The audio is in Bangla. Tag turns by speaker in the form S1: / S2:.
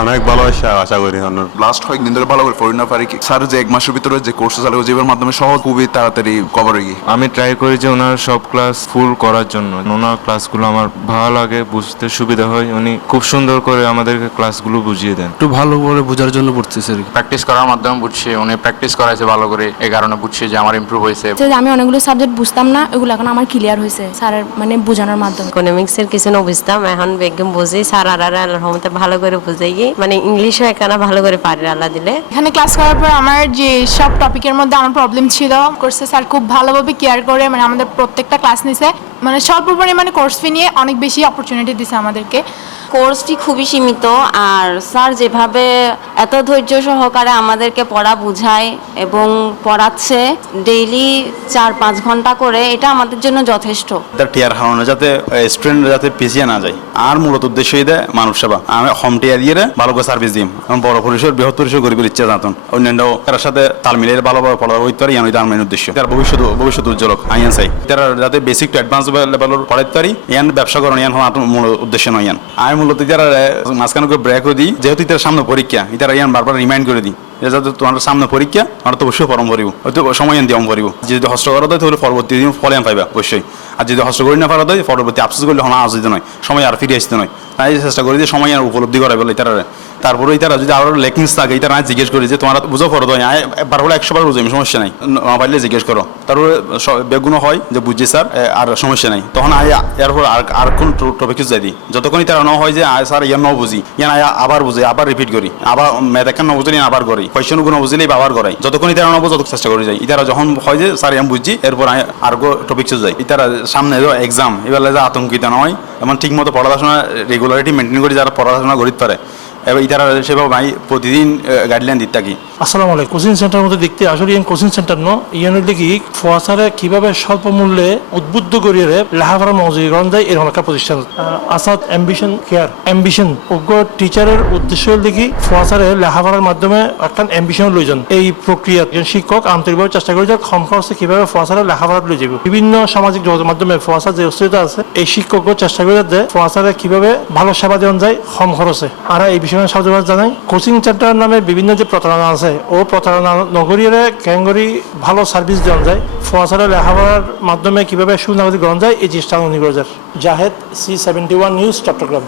S1: অনেক ভালো হয়েছে আশা করি।
S2: লাস্ট কয়েকদিন ধরে ভালো করে পড়ি না পারি কি। স্যার যে এক মাসের ভিতরে যে কোর্স চালু যেটার মাধ্যমে সহজ খুবই তাড়াতাড়ি কভার হয়ে গিয়ে।
S3: আমি ট্রাই করি যে ওনার সব ক্লাস ফুল করার জন্য। ওনার ক্লাসগুলো আমার ভালো লাগে বুঝতে সুবিধা হয়। উনি খুব সুন্দর করে আমাদেরকে ক্লাসগুলো বুঝিয়ে দেন।
S4: একটু ভালো করে বোঝার জন্য পড়তেছি আর কি
S5: প্র্যাকটিস করার মাধ্যমে বুঝছে উনি প্র্যাকটিস করাইছে ভালো করে। এই কারণে বুঝছে যে আমার ইমপ্রুভ হয়েছে।
S6: আমি অনেকগুলো সাবজেক্ট বুঝতাম না ওগুলো এখন আমার ক্লিয়ার হয়েছে স্যারের মানে বোঝানোর মাধ্যমে।
S7: ইকোনমিক্সের কিছু না বুঝতাম এখন বেগম বুঝি স্যার আর আর রহমতে ভালো করে বুঝাই মানে ইংলিশ ইংলিশও কেন ভালো করে পারে আল্লাহ দিলে।
S8: এখানে ক্লাস করার পর আমার যে সব টপিকের মধ্যে আমার প্রবলেম ছিল। কোর্সে স্যার খুব ভালোভাবে কেয়ার করে মানে আমাদের প্রত্যেকটা ক্লাস নিছে। মানে স্বল্প পরিমাণে কোর্স ফি নিয়ে অনেক বেশি অপরচুনিটি দিছে আমাদেরকে।
S9: কোর্সটি খুবই সীমিত আর স্যার যেভাবে এত ধৈর্য সহকারে আমাদেরকে পড়া বুঝায় এবং পড়াচ্ছে ডেইলি চার পাঁচ ঘণ্টা করে এটা আমাদের জন্য যথেষ্ট।
S10: তার টিয়ার হারানো যাতে স্টুডেন্ট যাতে পিছিয়ে না যায়। আর মূলত উদ্দেশ্য দেয় মানব সেবা। আমি হোম টিয়ার দিয়ে ভালো করে সার্ভিস দিম। এবং বড় পরিসর বৃহৎ পরিসর গরিবের ইচ্ছা জাতন অন্যান্য তার সাথে তাল মিলিয়ে ভালোভাবে পড়া হইতে পারি আমি তার মেন উদ্দেশ্য তার ভবিষ্যৎ ভবিষ্যৎ উজ্জ্বলক আইয়ান চাই তারা যাতে বেসিক টু অ্যাডভান্স লেভেলের পড়াইতে পারি ইয়ান ব্যবসা করেন, ইয়ান হওয়ার মূল উদ্দেশ্য নয় ইয়ান। আমি মূলত তারা মাঝখানে করে ব্রেক দিই, যেহেতু তার সামনে পরীক্ষা তারা ইয়ান বারবার রিমাইন্ড করে দিই যাতে তোমার সামনে পরীক্ষা, আমরা তো অবশ্যই পরম করিব। হয়তো সময় দিয়ে করিব। যদি হস্ত করা দেয়, তাহলে পরবর্তী দিন ফলে পাইবা, অবশ্যই। আর যদি হস্ত করি না পারা দেয়, পরবর্তী আফসোস করলে হনা আসতে নয়, সময় আর ফিরে আসতে নয়। তাই চেষ্টা করি যে সময় আর উপলব্ধি করা বলে তারা তারপরে তারা যদি আরও লেকিংস থাকে তারা জিজ্ঞেস করি যে তোমার বুঝো ফরদ হয় আয় বার হলে একশো বার বুঝি সমস্যা নাই। না পারলে জিজ্ঞেস করো। তারপরে বেগুনো হয় যে বুঝছি স্যার আর সমস্যা নাই। তখন আয় এরপর আর আর কোন টপিক যাই দিই যতক্ষণই তারা ন হয় যে, আয় স্যার, ইয়ার ন বুঝি ইয়ান আয় আবার বুঝি, আবার রিপিট করি। আবার একটা ন বুঝলি আবার করি। কোয়েশ্চেনগুলো বুঝলেই আবার করাই। যতক্ষণই তারা ন বুঝো তত চেষ্টা করে যাই। ইতারা যখন হয় যে, স্যার আমি বুঝছি এরপর আয় আর গো টপিক যাই। ইতারা সামনে এক্সাম এবার যে আতঙ্কিত নয়। এমন ঠিক মতো পড়াশোনা রেগুলারিটি মেনটেন করে যারা পড়াশোনা করিতে পারে। এবার ইতারা সেভাবে মাই প্রতিদিন গাইডলাইন দিতে থাকি।
S11: আসসালামু আলাইকুম। কোচিং সেন্টার মধ্যে দেখতে আসলে ইয়ান কোচিং সেন্টার ন ইয়ান দেখি ফোয়াসারে কীভাবে স্বল্প মূল্যে উদ্বুদ্ধ করিয়ে লেখাপড়া মজুরি গ্রহণ যায়, এরকম একটা প্রতিষ্ঠান। আসাদ অ্যাম্বিশন কেয়ার অ্যাম্বিশন অজ্ঞ টিচারের উদ্দেশ্য দেখি ফোয়াসারে লেখাপড়ার মাধ্যমে একটা অ্যাম্বিশন লই যান। এই প্রক্রিয়া একজন শিক্ষক আন্তরিকভাবে চেষ্টা করে যে কম খরচে কীভাবে ফোয়াসারে লেখাপড়া লই যাব। বিভিন্ন সামাজিক যোগাযোগ মাধ্যমে ফোয়াসা যে অস্তিত্ব আছে, এই শিক্ষক চেষ্টা করে যে ফোয়াসারে কীভাবে ভালো সেবা দেওয়া যায় কম খরচে। আর এই বিষয়ে সাহায্য জানাই। কোচিং সেন্টার নামে বিভিন্ন যে প্রতারণা আছে ও প্রতারণা নগরীরে ক্যাঙ্গরি ভালো সার্ভিস দেওয়া যায়। ফোয়াসারে লেখাপড়ার মাধ্যমে কীভাবে সুনাগরিক গ্রহণ যায়, এই চেষ্টা উনি Zahed C seventy one news Chattogram